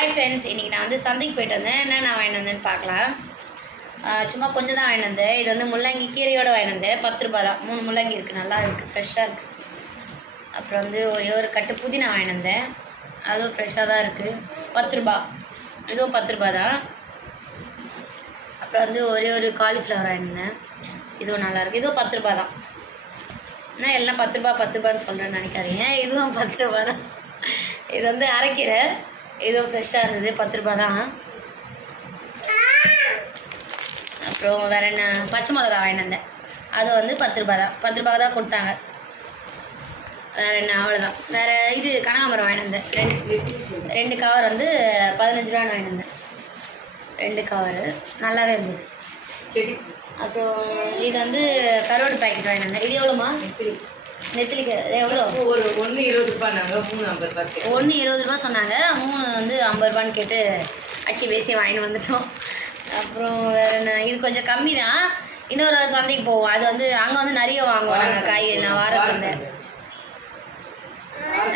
Hi friends, இன்றைக்கி நான் வந்து சந்தைக்கு போய்ட்டு வந்தேன். என்ன நான் வாங்கிட்டு வந்தேன்னு பார்க்கலாம். சும்மா கொஞ்சம் தான் வாங்கிட்டு வந்தேன். இது வந்து முள்ளங்கி கீரையோடு வாங்கிட்டு வந்தேன். 10 ரூபா தான். 3 முள்ளங்கி இருக்குது, நல்லா இருக்குது, ஃப்ரெஷ்ஷாக இருக்குது. அப்புறம் வந்து ஒரு கட்டு புதினா வாங்கிட்டு வந்தேன். அதுவும் ஃப்ரெஷ்ஷாக தான் இருக்குது, 10 ரூபா. இதுவும் 10 ரூபா தான். அப்புறம் வந்து ஒரு காலிஃப்ளவர் வாங்கிட்டு வந்தேன். இதுவும் நல்லாயிருக்கு, இதுவும் 10 ரூபா தான். ஆனால் எல்லாம் 10 ரூபா 10 ரூபான்னு சொல்கிறேன்னு நினைக்காதீங்க, இதுவும் 10 ரூபா தான். இது வந்து அரைக்கீரை, இதுவும் ஃப்ரெஷ்ஷாக இருந்தது, 10 ரூபா தான். அப்புறம் வேறு என்ன, பச்சை மிளகா வாங்கிட்டு வந்தேன். அது வந்து 10 ரூபா தான், 10 ரூபா தான் கொடுத்தாங்க. வேறு என்ன, அவ்வளோதான். வேறு இது கனகாமரம் வாங்கிட்டு வந்தேன். ரெண்டு கவர் வந்து 15 ரூபான்னு வாங்கிட்டு வந்தேன். 2 கவர் நல்லாவே இருந்தது. அப்புறம் இது வந்து கருவாடு பாக்கெட் வாங்கிட்டு வந்தேன். இது எவ்வளோமா? நெத்திலிக்கு எவ்வளோ? ஒன்று 20 ரூபாய்னாங்க, 3 50 ரூபாய். 1 20 ரூபா சொன்னாங்க, 3 வந்து 50 ரூபான்னு கேட்டு அச்சு பேசி வாங்கிட்டு வந்துட்டோம். அப்புறம் வேறு என்ன, இது கொஞ்சம் கம்மி தான். இன்னொரு சந்தைக்கு போவோம், அது வந்து அங்கே வந்து நிறைய வாங்குவோம் நாங்கள் காய்கறிலாம்.